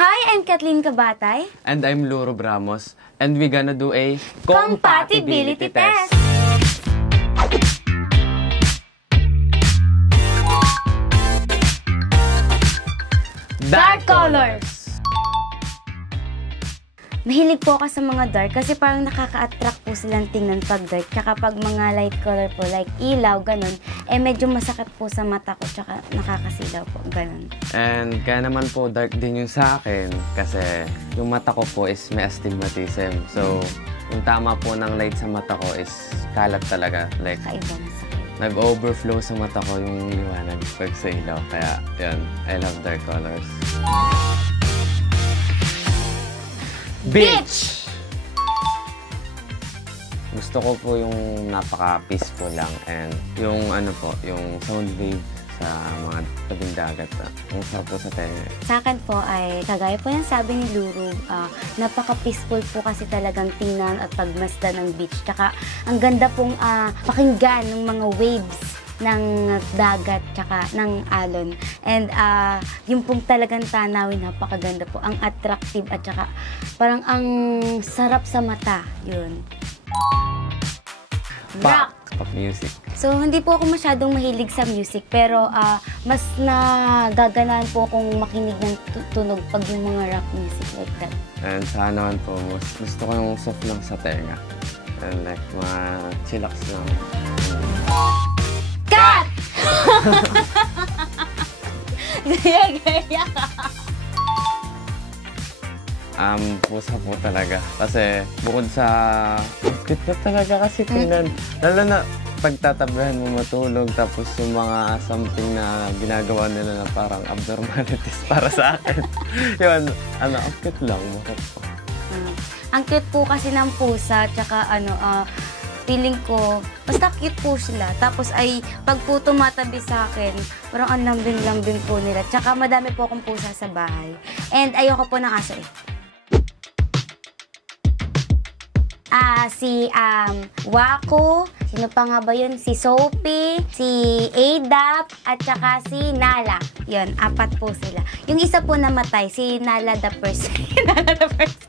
Hi, I'm Kathleen Cabatay. And I'm Luro Bramos. And we're gonna do a Compatibility test. Dark colors. Mahilig po ako sa mga dark kasi parang nakaka-attract po silang tingnan pag dark. Tsaka pag mga light color po, like ilaw, ganun, eh medyo masakit po sa mata ko, tsaka nakakasilaw po, ganun. And kaya naman po dark din yung sa akin kasi yung mata ko po is may astigmatism. So, yung tama po ng light sa mata ko is kalat talaga. Like, Kaibang sakit. nag-overflow sa mata ko yung liwanag pag sa ilaw. Kaya, yun, I love dark colors. Beach! Gusto ko po yung napaka-peaceful lang and yung ano po, yung sound wave sa mga tabing dagat. Ang sarap po sa tenga. Sa akin po ay, kagaya po yung sabi ni Luro, napaka-peaceful po kasi talagang tingnan at pagmasdan ng beach. Tsaka ang ganda pong pakinggan ng mga waves ng dagat tsaka ng alon. And yung pong talagang tanawin, napakaganda po. Ang attractive at tsaka parang ang sarap sa mata. Yun. Rock! Pop music. So, hindi po ako masyadong mahilig sa music, pero mas nagaganaan po akong makinig ng tunog pag yung mga rock music like that. And sa naman po, gusto ko yung soft lang sa tenga. And like, mga chillax lang. Cut! Gaya-gaya ka. Pusa po talaga. Kasi bukod sa cute na talaga kasi tingnan. Lalo na pagtatabihan mo matulog tapos yung mga something na ginagawa nila na parang abnormalities para sa akin. Yun, ang cute lang. Ang cute po kasi ng pusa, tsaka feeling ko, basta cute po sila. Tapos ay, pag po tumatabi sa akin, parang ang lambing-lambing po nila. Tsaka madami po akong pusa sa bahay. And ayoko po ng aso eh. Si Wako, sino pa nga ba yun? Si Sophie, si Adap, at saka si Nala. Yun, 4 po sila. Yung isa po namatay, si Nala the first. Nala the first.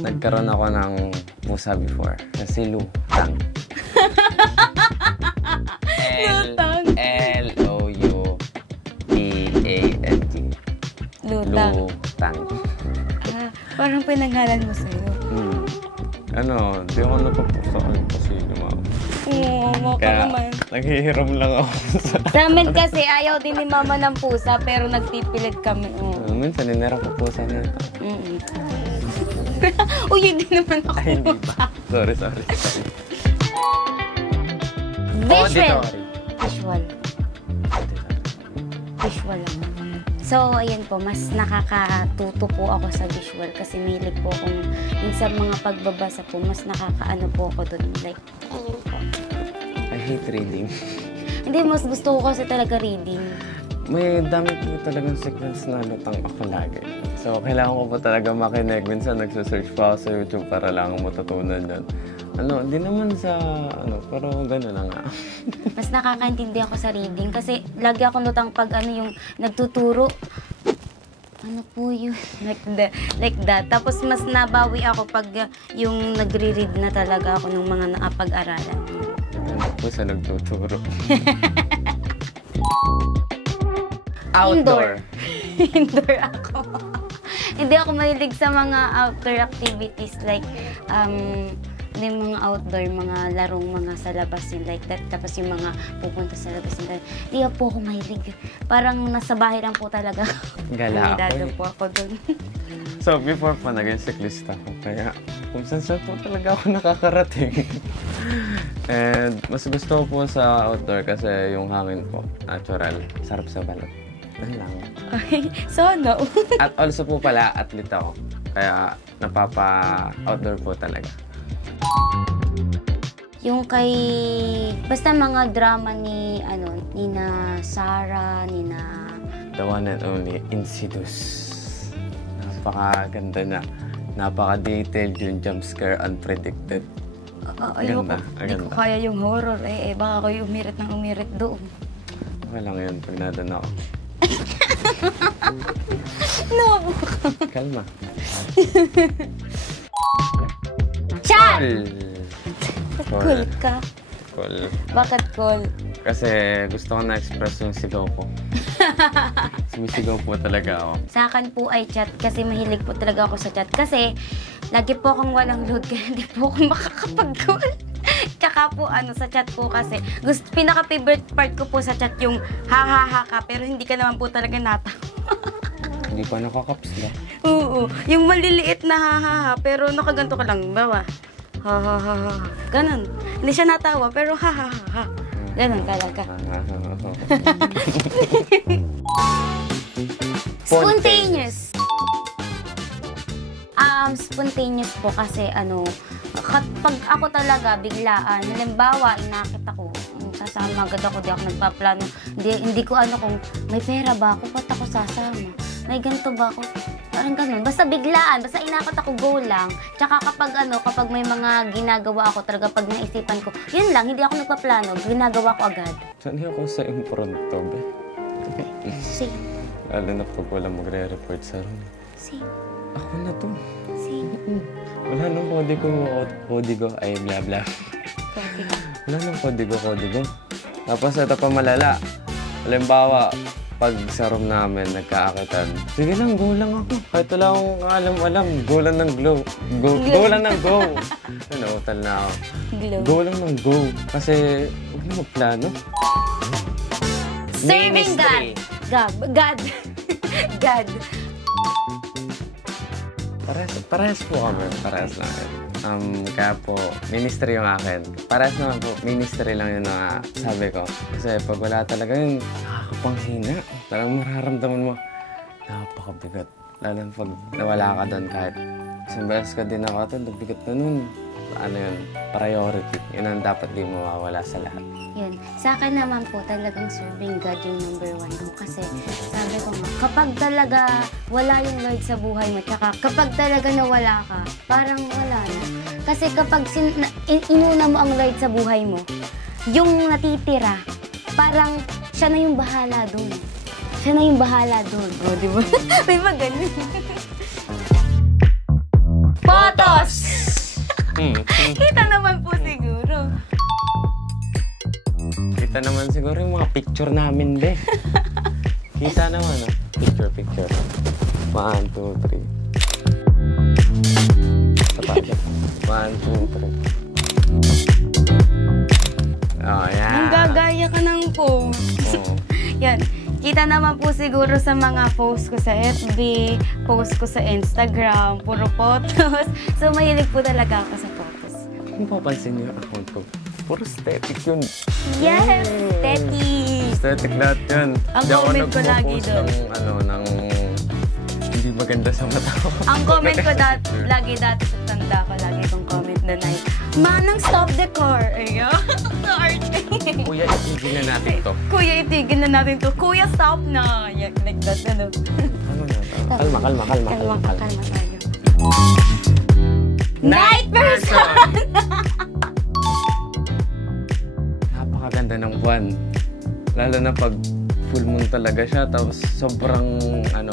Nagkaroon ako ng pusa before. Si Lutang. Lutang. L-O-U-T-A-N-G. Lutang. Lutang. Parang pinanggalan mo sa'yo. Di ako napapusakan kasi naman. Oo, Kaya naman. naghihiram lang ako Sa amin kasi ayaw din ni mama ng pusa, pero nagpipilit kami. Minsan, ninera ko pusa nito. Uy, hindi naman ako. Ay, hindi ba? Sorry. Visual. Auditory. Visual lang. So, ayan po, mas nakakatuto po ako sa visual kasi mahilig po akong yung sa mga pagbabasa po, mas nakakaano po ako doon. Like, ayun po. I hate reading. Hindi, mas gusto ko kasi talaga reading. May dami po talagang sequence na lutang ako lagi. So, kailangan ko po talaga makinig. Minsan, nagsasearch pa ako sa YouTube para lang matutunan yun. Hindi naman sa, pero gano'n na nga. Mas nakakaintindi ako sa reading kasi lagi ako lutang pag yung nagtuturo. Ano po yun? Like that. Tapos mas nabawi ako pag yung nagre-read na talaga ako ng mga nakapag-aralan. Ano po sa nagtuturo? Outdoor. Indoor ako. Hindi ako mahilig sa mga outdoor activities like yung mga outdoor, mga larong mga sa labas yun like that. Tapos yung mga pupunta sa labas yun. Hindi po ako mahilig. Parang nasa bahay lang po talaga. Gala ako. Po ako dun. So, before pa naging cyclist ako. Kaya kung saan po talaga ako nakakarating. And mas gusto ko po sa outdoor kasi yung hangin po, natural, sarap sa balat. Yan lang. Ay, sana. At also po pala, athlete ako. Kaya napapa-outdoor po talaga. Yung kay, basta mga drama ni, Nina Sara, Nina... The one and only, Insidious. Napakaganda na. Napaka-detailed yung jump scare, unpredicted. Ayoko. Hindi ko kaya yung horror. Baka ako umirit ng umirit doon. Okay lang yun pag nadun ako. No. Kalma. Chat! Cool. Cool ka. Cool. Bakit cool? Kasi gusto ko na-express yung sigaw ko. Sumisigaw po talaga ako. Sa akin po ay chat kasi mahilig po talaga ako sa chat. Kasi lagi po akong walang load kaya hindi po ako makakapag-call. Tsaka po sa chat po kasi pinaka-favorite part ko po sa chat yung ha ka pero hindi ka naman po talaga natawa. Hindi pa nakakaps ba? Oo, yung maliliit na ha pero nakaganto ka lang, bawa. Ha. Ganon. Hindi siya natawa pero ha. Ganon talaga. Spontaneous. Spontaneous po kasi kapag ako talaga biglaan, halimbawa inakit ako, sasama agad ako, di ako nagpaplano, hindi ko kung may pera ba ako, ba't ako sasama, may ganito ba ako, parang ganun, basta biglaan, basta inakit ako, go lang. Tsaka kapag may mga ginagawa ako talaga, pag naisipan ko, yun lang, hindi ako nagpaplano, ginagawa ko agad. Saan ako sa impronto, be? Same. Lalo na pag wala magre-report sa room. Same. Ako na to. Same. Wala nang kodigo, ay bla bla. Wala nang kodigo. Tapos ito pa malala. Halimbawa, pag sa room namin nagkaakitan, sige lang, go lang ako. Kahit wala akong alam, go lang ng go. Go lang ng go. Utal na ako. Go lang ng go. Kasi huwag na magplano. Serving God. Parehas po kami. Parehas lang. Kaya po, ministry yung akin. Parehas naman po, ministry lang yun na sabi ko. Kasi pag wala talaga yun, nakakapanghina. Talagang mararamdaman mo, napakabigat. Lalo pag nawala ka doon kahit isang beses ka din ako, nabigat na nun. Priority. Yun ang dapat di mawawala sa lahat. Yun. Sa akin naman po, talagang serving God yung number 1 ko. Kasi sabi ko nga, kapag talaga wala yung Lord sa buhay mo, tsaka kapag talaga nawala ka, parang wala na. Kasi kapag inuna mo ang Lord sa buhay mo, yung natitira, parang siya na yung bahala dun. Siya na yung bahala dun. O, di ba? May magaling. Photos! Kita naman po siguro. Kita naman siguro yung mga picture namin, be. Kita naman, Picture. 1, 2, 3. Sapasok. 1, 2, 3. Oh, yan. Ang gagaya ka ng pose. Oo. Yan. Kita naman po siguro sa mga post ko sa FB, post ko sa Instagram, puro photos. So, mahilig po talaga ako sa photos. Kung papansin niyo yung account ko, puro aesthetic yun. Yes! Aesthetic! Aesthetic lahat yun. Ang comment ko lagi doon. ng hindi maganda sa mata ko. Ang comment ko lagi dati sa tanda ko, lagi itong comment na ay, Manang stop decor! Ayun. Sa arte. Kuya, itigil na natin to. Kuya, itigil na natin to. Kuya, stop na! Yeah, like that, Ano na? Kalma tayo. Night person! Napakaganda ng buwan. Lalo na pag full moon talaga siya, tapos sobrang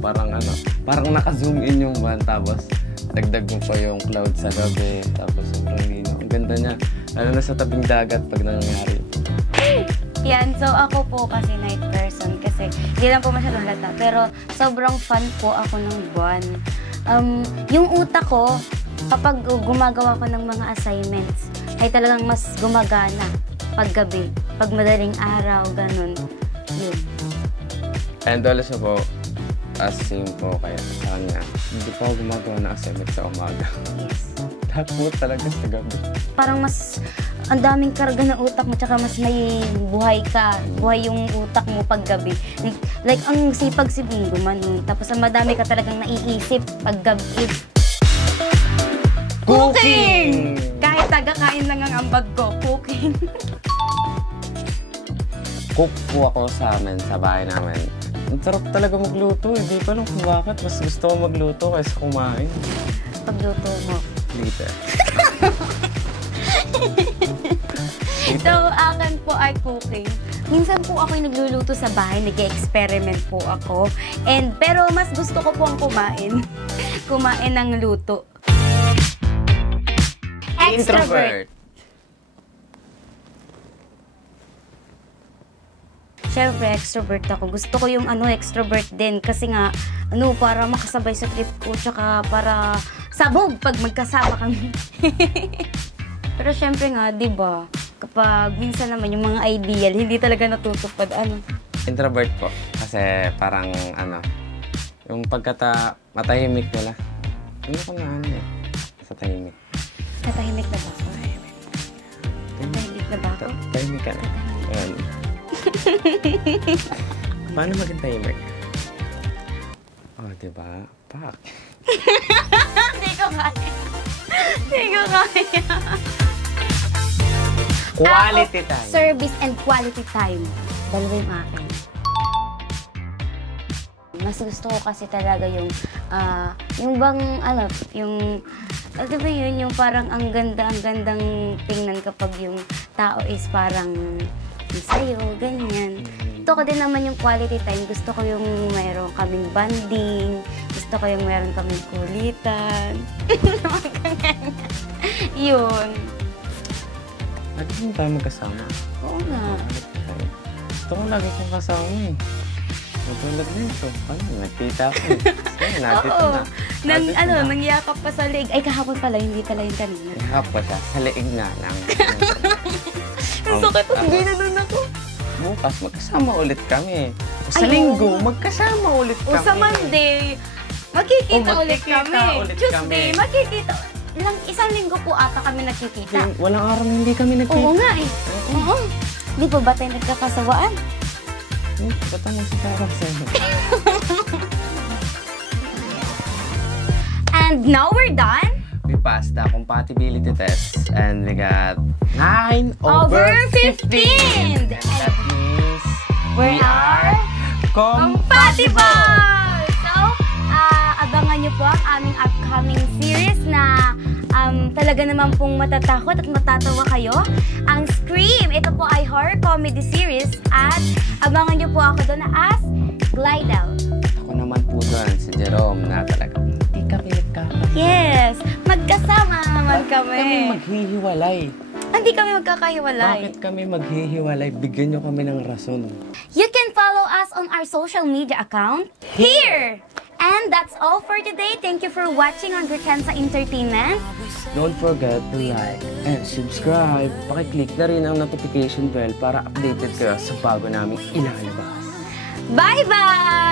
parang naka-zoom in yung buwan, tapos dagdag mo pa yung cloud sa gabi, tapos sobrang lino. Ang ganda niya, lalo na sa tabing dagat pag nangyari. Yan, so ako po kasi night person kasi hindi lang po masyadong halata, pero sobrang fun po ako ng buwan. Yung utak ko, kapag gumagawa ko ng mga assignments, ay talagang mas gumagana pag gabi, pag madaling araw, ganun. Yun. And also po, as same po kaya sa kanya, hindi pa ako gumagawa ng assignment sa umaga. Yes. Lahat po talaga sa gabi. Parang mas ang daming karga ng utak mo, tsaka mas may buhay ka. Buhay yung utak mo pag gabi. Like ang sipag-siping gumanon. Tapos ang madami ka talagang naiisip pag gabi. Cooking! Kahit taga-kain lang ang ambag ko, cooking. Cook po ako sa amin, sa bahay namin. Ang sarap talaga magluto. Hindi ko alam kung bakit. Mas gusto ko magluto kaysa kumain. Pagluto mo. Later. So, akin po ay cooking. Minsan po ako yung nagluluto sa bahay, nag-experiment po ako. Pero mas gusto ko po ang kumain. Kumain ng luto. Extrovert. Siyempre, extrovert ako. Gusto ko yung extrovert din. Kasi nga, para makasabay sa trip ko. Tsaka para sabog pag magkasama kami. Pero siyempre nga, di ba? Kapag minsan naman yung mga ideal, hindi talaga natutupad. Introvert po. Kasi parang yung matahimik nila. Ko na sa tahimik. Natahimik na ba ako? Natahimik na ba ako? Tahimik ka na. Ayan. Paano maging tahimik? Diba? Pak. Hindi ko kaya. Hindi ko kaya. Quality time. Service and quality time. Dalawa yung akin. Mas gusto ko kasi talaga yung bang, di ba yun, yung parang ang gandang tingnan kapag yung tao is parang sa'yo, ganyan. Gusto ko din naman yung quality time. Gusto ko yung mayroon kaming banding. Gusto ko yung mayroon kaming kulitan. Yun. Lagi mo tayo magkasama. Oo nga. Gusto ko lagi kong kasama eh. Matulad nito. Nagkita ako eh. Nandito na. Nangyakap pa sa leeg. Ay, kahapon pala, hindi pala yung kanina. Ihap pa siya. Sa leeg nga lang. Ang sakit, ginanon ako. Bukas, magkasama ulit kami. O sa linggo, magkasama ulit kami. O sa Monday, magkikita ulit kami. Tuesday, magkikita. Isang linggo po ata kami nakikita. Walang araw na hindi kami nagkita. Oo nga eh. Oo. Di ba ba tayo nagkakasawaan? Ba't ang magkakaroon sa'yo? And now we're done. We passed the compatibility test and we got 9/15. That means we are compatible! So, abangan nyo po ang aming upcoming series na talaga naman pong matatakot at matatawa kayo. Ang Scream, ito po ay horror comedy series at abangan nyo po ako doon as Glidel. Ako naman po doon, si Jerome na talaga. Hindi kami nagkakasama. Yes, magkasama naman kami. Kami maghihiwalay. Hindi kami magkakahiwalay. Bakit kami maghihiwalay? Bigyan nyo kami ng rason. You can follow us on our social media account here. And that's all for today. Thank you for watching on Grekensa Entertainment. Don't forget to like and subscribe. Pakiclick na rin ang notification bell para updated kayo sa bago naming ilalabas. Bye-bye!